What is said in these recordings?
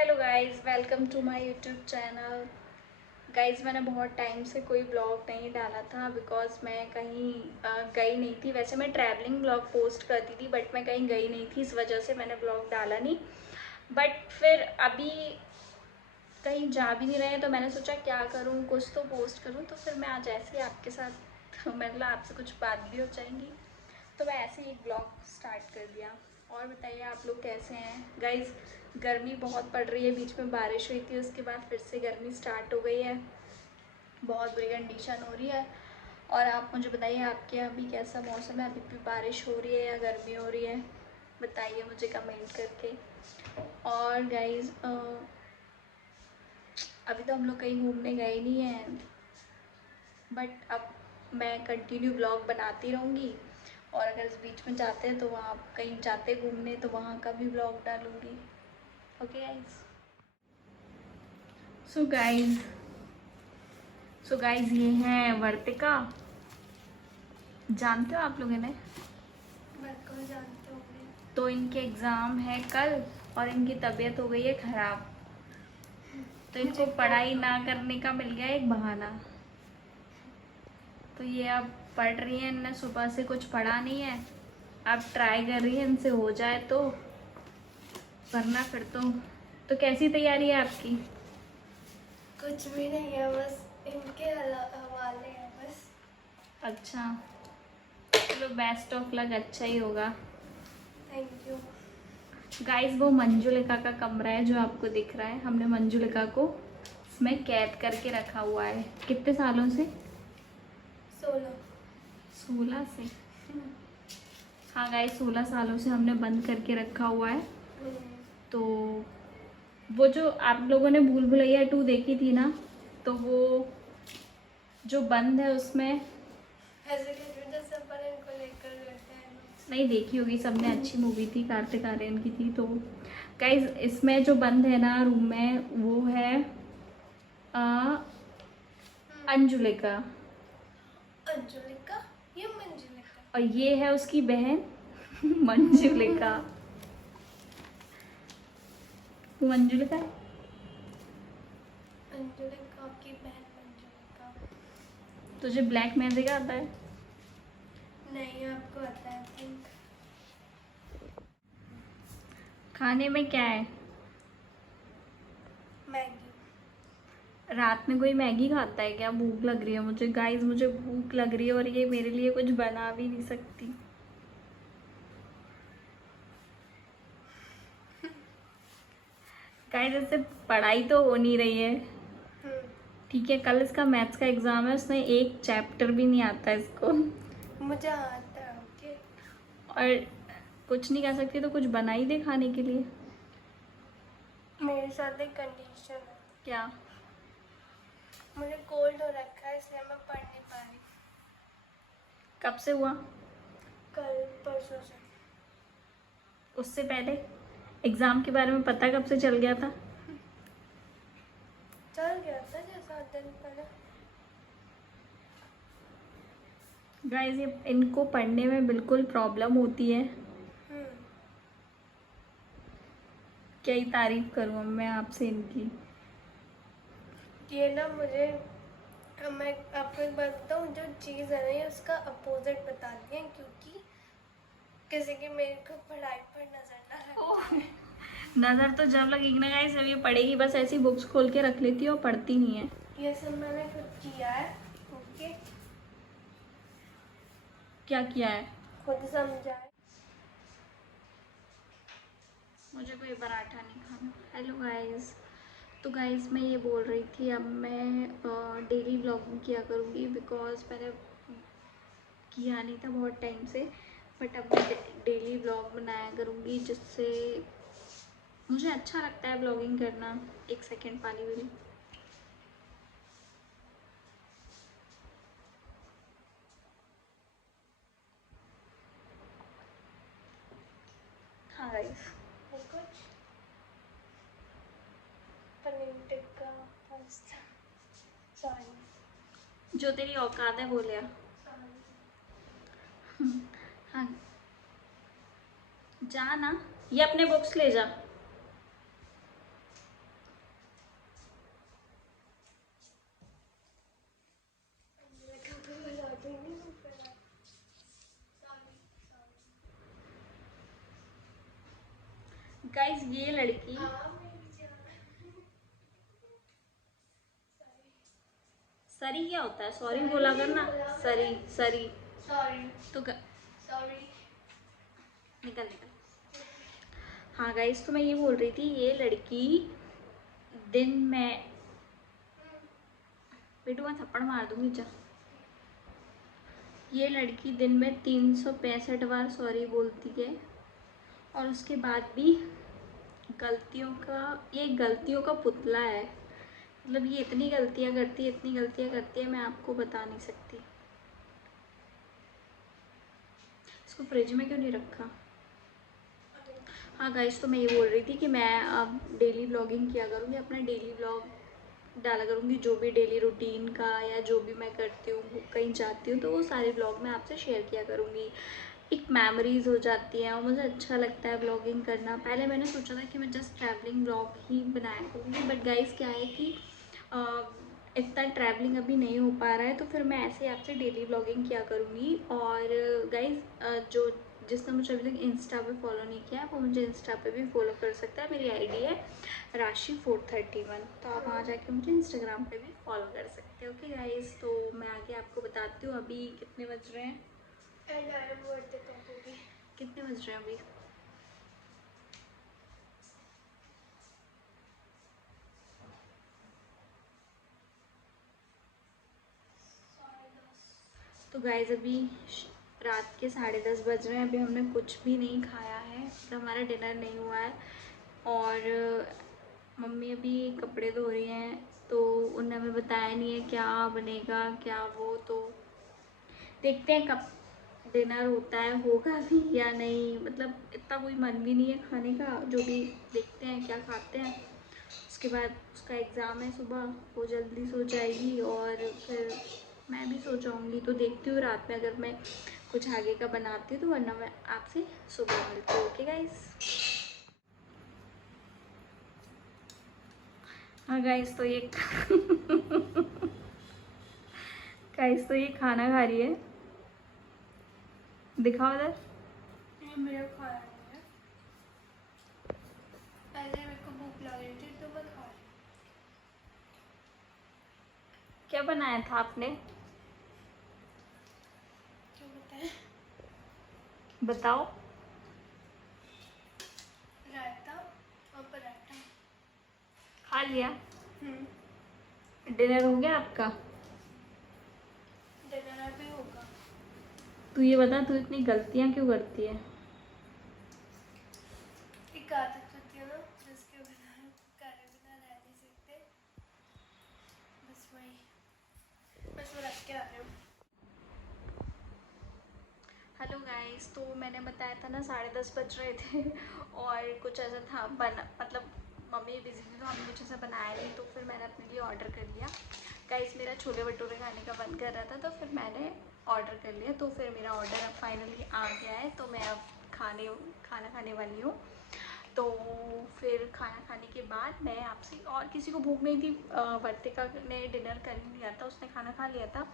Hello guys, welcome to my YouTube channel. Guys, मैंने बहुत time से कोई ब्लॉग नहीं डाला था बिकॉज मैं कहीं गई नहीं थी। वैसे मैं ट्रैवलिंग ब्लॉग पोस्ट करती थी बट मैं कहीं गई नहीं थी, इस वजह से मैंने ब्लॉग डाला नहीं। बट फिर अभी कहीं जा भी नहीं रहे तो मैंने सोचा क्या करूँ, कुछ तो पोस्ट करूँ। तो फिर मैं आज ऐसे ही आपके साथ मतलब आपसे कुछ बात भी हो जाएंगी, तो मैं ऐसे ही एक ब्लॉग स्टार्ट कर दिया। और बताइए आप लोग कैसे हैं गाइज। गर्मी बहुत पड़ रही है, बीच में बारिश हुई थी, उसके बाद फिर से गर्मी स्टार्ट हो गई है, बहुत बुरी कंडीशन हो रही है। और आप मुझे बताइए आपके यहाँ अभी कैसा मौसम है, अभी भी बारिश हो रही है या गर्मी हो रही है, बताइए मुझे कमेंट करके। और गाइज अभी तो हम लोग कहीं घूमने गए नहीं हैं, बट अब मैं कंटिन्यू ब्लॉग बनाती रहूँगी। और अगर इस बीच में जाते हैं तो वहाँ कहीं जाते घूमने तो वहाँ का भी ब्लॉग डालूँगी। Okay guys. सो गाइज ये हैं वर्तिका, जानते हो आप लोग इन्हें? बिल्कुल जानते होंगे। तो इनके एग्ज़ाम है कल और इनकी तबीयत हो गई है ख़राब, तो इनको पढ़ाई ना करने का मिल गया एक बहाना। तो ये अब पढ़ रही हैं, इन्हें सुबह से कुछ पढ़ा नहीं है, अब ट्राई कर रही है इनसे हो जाए तो, वरना फिर तो कैसी तैयारी है आपकी? कुछ भी नहीं है, बस इनके हवाले है बस। अच्छा, चलो बेस्ट ऑफ लक, अच्छा ही होगा। Thank you. गाइस वो मंजुलिका का कमरा है जो आपको दिख रहा है, हमने मंजुलिका को इसमें कैद करके रखा हुआ है। कितने सालों से? 16। 16 से। हाँ गाइस, 16 सालों से हमने बंद करके रखा हुआ है। तो वो जो आप लोगों ने भूल भुलैया 2 देखी थी ना, तो वो जो बंद है उसमें ऐसे कि जैसे अपन इनको लेकर रहते हैं लोग। नहीं देखी होगी सबने, अच्छी मूवी थी, कार्तिक आर्यन की थी। तो गाइज इसमें जो बंद है ना रूम में, वो है अंजुलिका, अंजुलिका, ये मंजुलिका। और ये है उसकी बहन मंजुलिका। वो मंजुलिका है। अंजुलिका की बहन मंजुलिका। तुझे ब्लैक मैजिक आता है? नहीं, आपको आता है थिंक। खाने में क्या है? मैगी। रात में कोई मैगी खाता है क्या? भूख लग रही है मुझे गाइज, मुझे भूख लग रही है और ये मेरे लिए कुछ बना भी नहीं सकती। गाइज इससे पढ़ाई तो हो नहीं रही है, ठीक है। कल इसका मैथ्स का एग्जाम है, उसने एक चैप्टर भी नहीं आता इसको, मुझे आता है। ओके। और कुछ नहीं कर सकती, तो कुछ बना ही दे खाने के लिए। मेरे साथ एक कंडीशन है। क्या? मुझे कोल्ड हो रखा है, इसलिए मैं पढ़ नहीं पा रही। कब से हुआ? कल परसों से। उससे पहले एग्जाम के बारे में पता कब से चल गया था? चल गया था 6-7 दिन पहले। गाइस ये इनको पढ़ने में बिल्कुल प्रॉब्लम होती है, क्या ही तारीफ करूँ अब मैं आपसे इनकी। ये ना मुझे, मैं आपको एक बात बताऊँ, जो चीज़ है ना ये उसका अपोजिट बताती है, क्योंकि किसी की मेरे को पढ़ाई पर नजर ना लगे। नज़र तो जब लगेगी ना गाइस, जब ये पढ़ेगी, बस ऐसी बुक्स खोल के रख लेती है और पढ़ती नहीं है। ये सब मैंने खुद किया है। ओके। क्या किया है? खुद समझा है। मुझे कोई पराठा नहीं खाना। हेलो गाइस, तो गाइस मैं ये बोल रही थी, अब मैं डेली व्लॉगिंग किया करूँगी बिकॉज मैंने किया नहीं था बहुत टाइम से, बट अब मैं डेली व्लॉग बनाया करूँगी, जिससे मुझे अच्छा लगता है व्लॉगिंग करना। एक सेकेंड पानी भी। हाँ गाइस, और कुछ पनीर टिक्का पास्ता। सॉरी। जो तेरी औकात है बोले आ। हाँ जा ना, ये अपने बुक्स ले जा। गाइस ये लड़की, सरी क्या होता है? सॉरी बोला करना। सरी सरी। सॉरी तो सॉरी। निकल निकल। हाँ गाइस, तो मैं ये बोल रही थी, ये लड़की दिन में, बेटू मैं थप्पड़ मार दूंगी जा। ये लड़की दिन में 365 बार सॉरी बोलती है, और उसके बाद भी गलतियों का, ये गलतियों का पुतला है। मतलब ये इतनी गलतियाँ करती है, इतनी गलतियाँ करती है, मैं आपको बता नहीं सकती। इसको फ्रिज में क्यों नहीं रखा? हाँ गाइस, तो मैं ये बोल रही थी कि मैं अब डेली व्लॉगिंग किया करूँगी, अपना डेली व्लॉग डाला करूँगी, जो भी डेली रूटीन का या जो भी मैं करती हूँ, कहीं जाती हूँ तो वो सारे व्लॉग मैं आपसे शेयर किया करूँगी। एक मेमोरीज हो जाती हैं और मुझे अच्छा लगता है व्लॉगिंग करना। पहले मैंने सोचा था कि मैं जस्ट ट्रैवलिंग व्लॉग ही बनाया करूँगी, बट गाइस क्या है कि इतना ट्रैवलिंग अभी नहीं हो पा रहा है, तो फिर मैं ऐसे ही आपसे डेली व्लॉगिंग किया करूँगी। और गाइस जो जिसने मुझे अभी तक इंस्टा पे फॉलो नहीं किया है वो मुझे इंस्टा पे भी फॉलो कर सकता है। मेरी आईडी है राशि431, तो आप वहाँ जाके मुझे इंस्टाग्राम पे भी फॉलो कर सकते हो। ओके गाइस, तो मैं आगे आपको बताती हूँ अभी कितने बज रहे हैं। एंड आई एम बर्थडे कब होगी? कितने बज रहे हैं अभी? तो गाइस अभी रात के 10:30 बज रहे हैं, अभी हमने कुछ भी नहीं खाया है, मतलब हमारा डिनर नहीं हुआ है। और मम्मी अभी कपड़े धो रही हैं, तो उन्होंने हमें बताया नहीं है क्या बनेगा क्या वो, तो देखते हैं कब डिनर होता है, होगा भी या नहीं। मतलब इतना कोई मन भी नहीं है खाने का, जो भी देखते हैं क्या खाते हैं। उसके बाद उसका एग्ज़ाम है सुबह, वो जल्दी सो जाएगी और फिर मैं भी सो जाऊँगी। तो देखती हूँ रात में अगर मैं कुछ आगे का बनाती हूँ, तो वरना मैं आपसे सुबह मिलती हूँ। Okay guys. हाँ गाइस, तो ये गाइस तो ये खाना खा रही है, दिखाओ इधर। ये मेरा खाना नहीं है, पहले मेरे को भूख लग रही थी तो मैं खा रही हूँ। क्या बनाया था आपने? क्या बताएं? बताओ। रायता और पराठा। खा लिया? डिनर हो गया आपका? डिनर भी होगा। तू ये बता, तू इतनी गलतियाँ क्यों करती है? एक आदत होती है ना जिसके बिना करे बिना रह नहीं सकते, बस वही, बस वो रख के आ रही हूँ। हेलो गाइस, तो मैंने बताया था ना 10:30 बज रहे थे और कुछ ऐसा था बना, मतलब मम्मी बिजी थी तो हमने कुछ ऐसा बनाया नहीं, तो फिर मैंने अपने लिए ऑर्डर कर लिया। गाइस मेरा छोले भटूरे खाने का मन कर रहा था, तो फिर मैंने ऑर्डर कर लिया। तो फिर मेरा ऑर्डर अब फाइनली आ गया है, तो मैं अब खाना खाने वाली हूँ। तो फिर खाना खाने के बाद मैं आपसे, और किसी को भूख नहीं थी, वर्तिका ने डिनर कर ही लिया था, उसने खाना खा लिया था।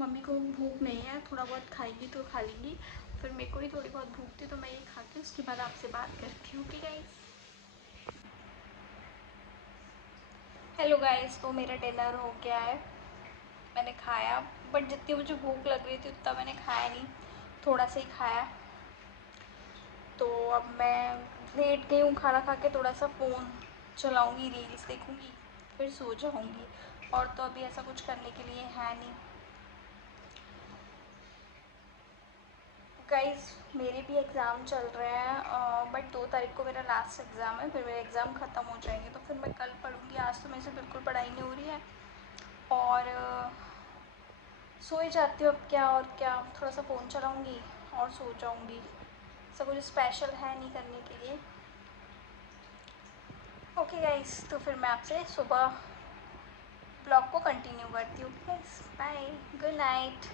मम्मी को भूख नहीं है, थोड़ा बहुत खाएगी तो खा लेंगी। फिर मेरे को भी थोड़ी बहुत भूख थी, तो मैं ये खा के उसके बाद आपसे बात करती हूँ। Okay guys. हेलो गाइस, तो मेरा डिनर हो गया है, मैंने खाया, बट जितनी मुझे भूख लग रही थी उतना मैंने खाया नहीं, थोड़ा सा ही खाया। तो अब मैं लेट गई हूँ, खाना खा के थोड़ा सा फ़ोन चलाऊँगी, रील्स देखूँगी, फिर सो जाऊँगी। और तो अभी ऐसा कुछ करने के लिए है नहीं। गाइस मेरे भी एग्ज़ाम चल रहे हैं, बट 2 तारीख को मेरा लास्ट एग्ज़ाम है, फिर मेरे एग्ज़ाम ख़त्म हो जाएंगे, तो फिर मैं कल पढ़ूँगी। आज तो मेरे से बिल्कुल पढ़ाई नहीं हो रही है, और सो ही जाती हूँ अब क्या, और क्या, थोड़ा सा फ़ोन चलाऊँगी और सो जाऊँगी। ऐसा कुछ स्पेशल है नहीं करने के लिए। ओके गाइस, तो फिर मैं आपसे सुबह ब्लॉग को कंटिन्यू करती हूँ। Guys bye, good night.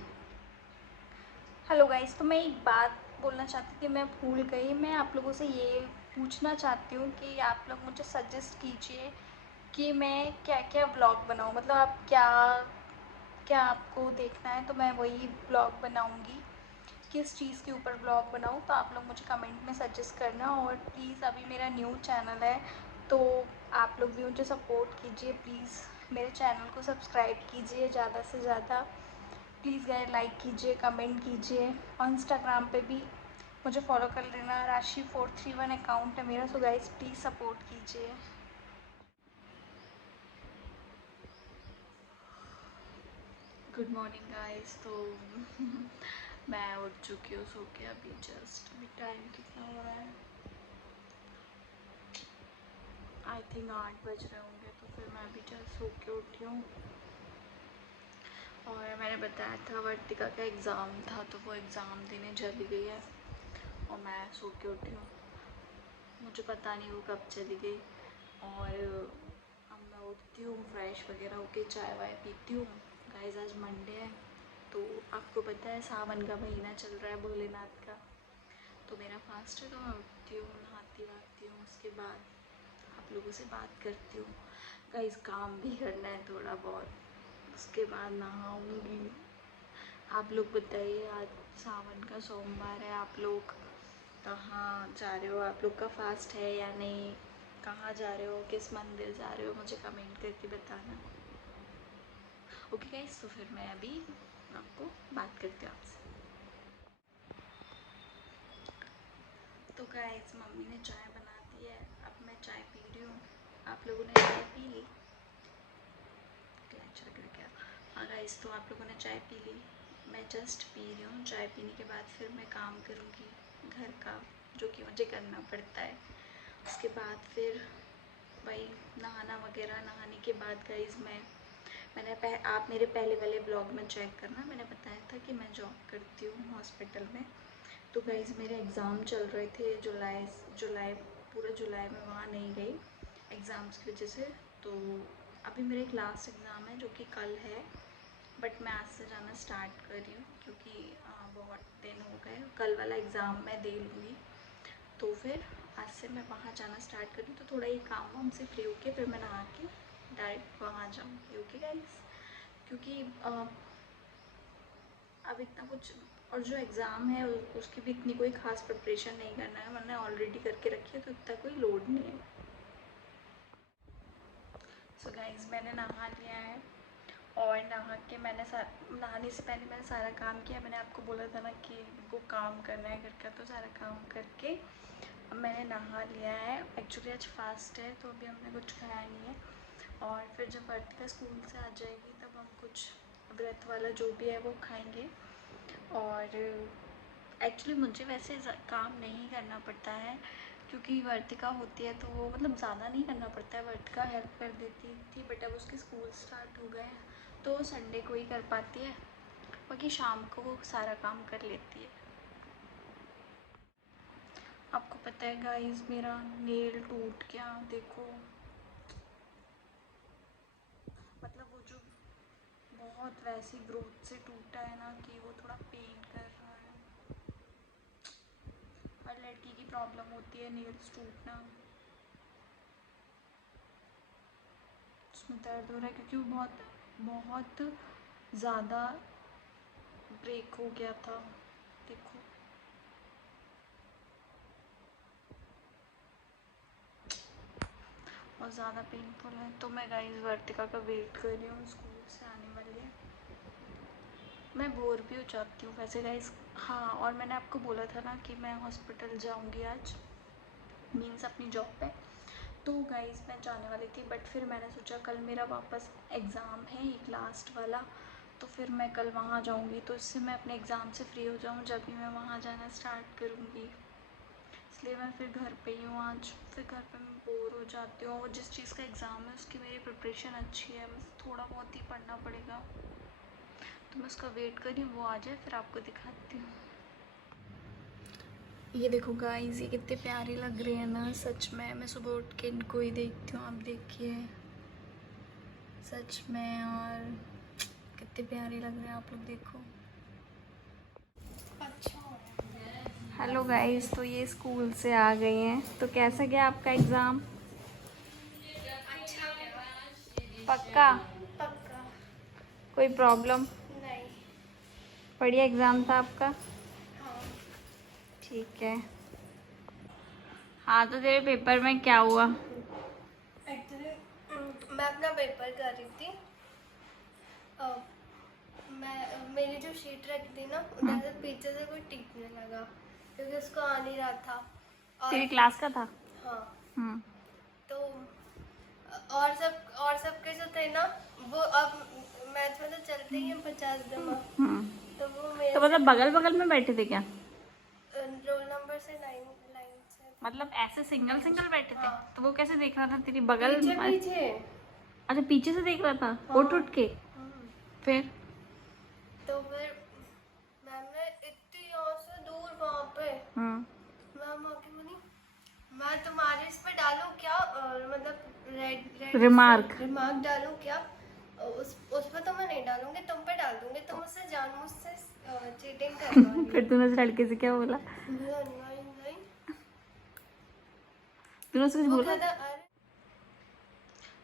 Hello guys, तो मैं एक बात बोलना चाहती थी, मैं भूल गई। मैं आप लोगों से ये पूछना चाहती हूँ कि आप लोग मुझे सजेस्ट कीजिए कि मैं क्या क्या व्लॉग बनाऊँ। मतलब आप क्या क्या आपको देखना है, तो मैं वही व्लॉग बनाऊँगी। किस चीज़ के ऊपर ब्लॉग बनाऊँ, तो आप लोग मुझे कमेंट में सजेस्ट करना। और प्लीज़ अभी मेरा न्यू चैनल है, तो आप लोग भी मुझे सपोर्ट कीजिए। प्लीज़ मेरे चैनल को सब्सक्राइब कीजिए ज़्यादा से ज़्यादा। प्लीज़ गाइस लाइक कीजिए, कमेंट कीजिए। और इंस्टाग्राम पे भी मुझे फॉलो कर लेना, राशि431 अकाउंट है मेरा। सो गाइस प्लीज़ सपोर्ट कीजिए। Good morning guys. तो मैं उठ चुकी हूँ सो के अभी जस्ट। अभी टाइम कितना हो रहा है, आई थिंक 8 बज रहे होंगे। तो फिर मैं अभी जस्ट सो के उठी हूँ। और मैंने बताया था वर्तिका का एग्ज़ाम था, तो वो एग्ज़ाम देने चली गई है और मैं सो के उठी हूँ। मुझे पता नहीं वो कब चली गई। और अब मैं उठती हूँ, फ्रेश वगैरह होके चाय वाय पीती हूँ। गाइस आज मंडे है, तो आपको पता है सावन का महीना चल रहा है भोलेनाथ का। तो मेरा फास्ट है, तो मैं उठती हूँ, नहाती वाती हूँ, उसके बाद आप लोगों से बात करती हूँ। गाइस काम भी करना है थोड़ा बहुत, उसके बाद नहाऊँगी। आप लोग बताइए, आज सावन का सोमवार है, आप लोग कहाँ जा रहे हो? आप लोग का फास्ट है या नहीं? कहाँ जा रहे हो? किस मंदिर जा रहे हो? मुझे कमेंट करके बताना। ओके गाइस, तो फिर मैं अभी आपको बात करती हूँ आपसे। तो गाइस मम्मी ने चाय बना दी है, अब मैं चाय पी रही हूँ। आप लोगों ने चाय पी ली? क्लच लग गया क्या? हाँ गाइस, तो आप लोगों ने चाय पी ली, मैं जस्ट पी रही हूँ। चाय पीने के बाद फिर मैं काम करूँगी घर का, जो कि मुझे करना पड़ता है। उसके बाद फिर वही नहाना वगैरह। नहाने के बाद गाइस आप मेरे पहले वाले ब्लॉग में चेक करना, मैंने बताया था कि मैं जॉब करती हूँ हॉस्पिटल में। तो गाइस मेरे एग्ज़ाम चल रहे थे जुलाई पूरा जुलाई में वहाँ नहीं गई एग्ज़ाम्स की वजह से। तो अभी मेरा एक लास्ट एग्ज़ाम है जो कि कल है, बट मैं आज से जाना स्टार्ट कर रही हूँ क्योंकि बहुत दिन हो गए। कल वाला एग्ज़ाम मैं दे लूँगी, तो फिर आज से मैं वहाँ जाना स्टार्ट कर रही हूँ। तो थोड़ा ये काम वाम से फ्री होके फिर मैं नहा के डायरेक्ट वहाँ जाऊँगी। ओके गाइस, क्योंकि अब इतना कुछ, और जो एग्ज़ाम है उसकी भी इतनी कोई ख़ास प्रिपरेशन नहीं करना है, मैंने ऑलरेडी करके रखी है, तो इतना कोई लोड नहीं है। सो गाइस मैंने नहा लिया है, और नहा के नहाने से पहले मैंने सारा काम किया। मैंने आपको बोला था ना कि वो काम करना है घर का, तो सारा काम करके अब मैंने नहा लिया है। एक्चुअली आज फास्ट है, तो अभी हमने कुछ खाया नहीं है। और फिर जब वर्तिका स्कूल से आ जाएगी तब हम कुछ व्रत वाला जो भी है वो खाएंगे। और एक्चुअली मुझे वैसे काम नहीं करना पड़ता है, क्योंकि वर्तिका होती है तो वो मतलब ज़्यादा नहीं करना पड़ता है। वर्तिका हेल्प कर देती थी, बट अब उसके स्कूल स्टार्ट हो गए हैं तो संडे को ही कर पाती है, बाकी शाम को वो सारा काम कर लेती है। आपको पता है गाइस मेरा नेल टूट गया, देखो। मतलब वो जो बहुत वैसी ग्रोथ से टूटा है ना कि वो थोड़ा पेन कर रहा है। हर लड़की की प्रॉब्लम होती है नेल्स टूटना, उसमें दर्द हो रहा है क्योंकि वो बहुत बहुत ज़्यादा ब्रेक हो गया था। देखो बहुत ज़्यादा पेनफुल है। तो मैं गाइस वर्तिका का वेट कर रही हूँ, स्कूल से आने वाली है। मैं बोर भी हो जाती हूँ वैसे गाइस। हाँ, और मैंने आपको बोला था ना कि मैं हॉस्पिटल जाऊँगी आज, मीन्स अपनी जॉब पे। तो गाइस मैं जाने वाली थी, बट फिर मैंने सोचा कल मेरा वापस एग्ज़ाम है एक लास्ट वाला, तो फिर मैं कल वहाँ जाऊँगी, तो इससे मैं अपने एग्ज़ाम से फ्री हो जाऊँ जब भी मैं वहाँ जाना स्टार्ट करूँगी। इसलिए मैं फिर घर पे ही हूँ आज। फिर घर पे मैं बोर हो जाती हूँ, और जिस चीज़ का एग्ज़ाम है उसकी मेरी प्रिपरेशन अच्छी है, बस थोड़ा बहुत ही पढ़ना पड़ेगा। तो मैं उसका वेट कर रही हूँ, वो आ जाए फिर आपको दिखाती हूँ। ये देखो गाइस, ये कितने प्यारे लग रहे हैं ना, सच में। मैं सुबह उठ के इनको ही देखती हूँ, आप देखिए सच में। और कितने प्यारे लग रहे हैं, आप लोग देखो। हेलो गाइस, तो ये स्कूल से आ गई हैं। तो कैसा गया आपका एग्ज़ाम? अच्छा गया। पक्का? पक्का। कोई प्रॉब्लम? नहीं। बढ़िया एग्ज़ाम था आपका? हाँ। ठीक है। हाँ, तो तेरे पेपर में क्या हुआ? एक्चुअली मैं अपना पेपर कर रही थी। मेरी जो शीट रखी थी ना, उधर से पीछे से कोई टीपने लगा क्योंकि उसको आ नहीं रहा था। तेरी और क्लास का था? हाँ, हम्म। तो और सबके जो थे ना, वो अब मैथ में तो चलते ही हैं 50 जमा। तो वो तो मेरे से मतलब बगल बगल में बैठे थे क्या? रोल नंबर से लाइन लाइन से। मतलब ऐसे सिंगल सिंगल बैठे थे? हाँ, तो वो कैसे देख रहा था तेरी बगल? पीछे पीछे। अच्छा, पीछे से देख रहा था, हाँ। उठ के? हम्म। फिर? तो फिर मैम ने इतनी यहाँ से दूर वहाँ पे मैम आके बोली, मैं तुम्हारे इस पे डालूं क्या, मतलब रेड रेड रिमार्क डालूं क्या? उस पे तो मैं नहीं डालूंगी, तुम पे डाल दूंगी, तुम मुझसे मुझसे चीटिंग कर रही हो। फिर तूने उस लड़के से क्या बोला? नहीं नहीं, तूने उसको कुछ वो बोला? कहता अरे।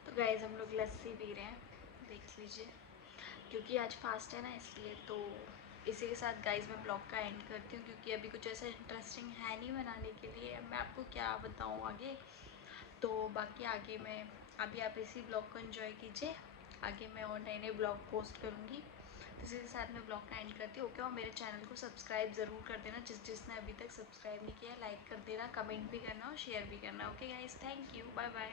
तो गाइस हम लोग लस्सी पी रहे हैं, देख लीजिए, क्योंकि आज फास्ट है ना, इसलिए। तो इसी के साथ गाइस मैं ब्लॉग का एंड करती हूँ, क्योंकि अभी कुछ ऐसा इंटरेस्टिंग है नहीं बनाने के लिए। अब मैं आपको क्या बताऊँ आगे। तो बाकी आगे मैं, अभी आप इसी ब्लॉग को एंजॉय कीजिए, आगे मैं और नए नए ब्लॉग पोस्ट करूँगी। तो इसी के साथ मैं ब्लॉग का एंड करती हूँ। ओके, और मेरे चैनल को सब्सक्राइब ज़रूर कर देना, जिसने अभी तक सब्सक्राइब नहीं किया, लाइक कर देना, कमेंट भी करना और शेयर भी करना। Okay guys, thank you, bye bye.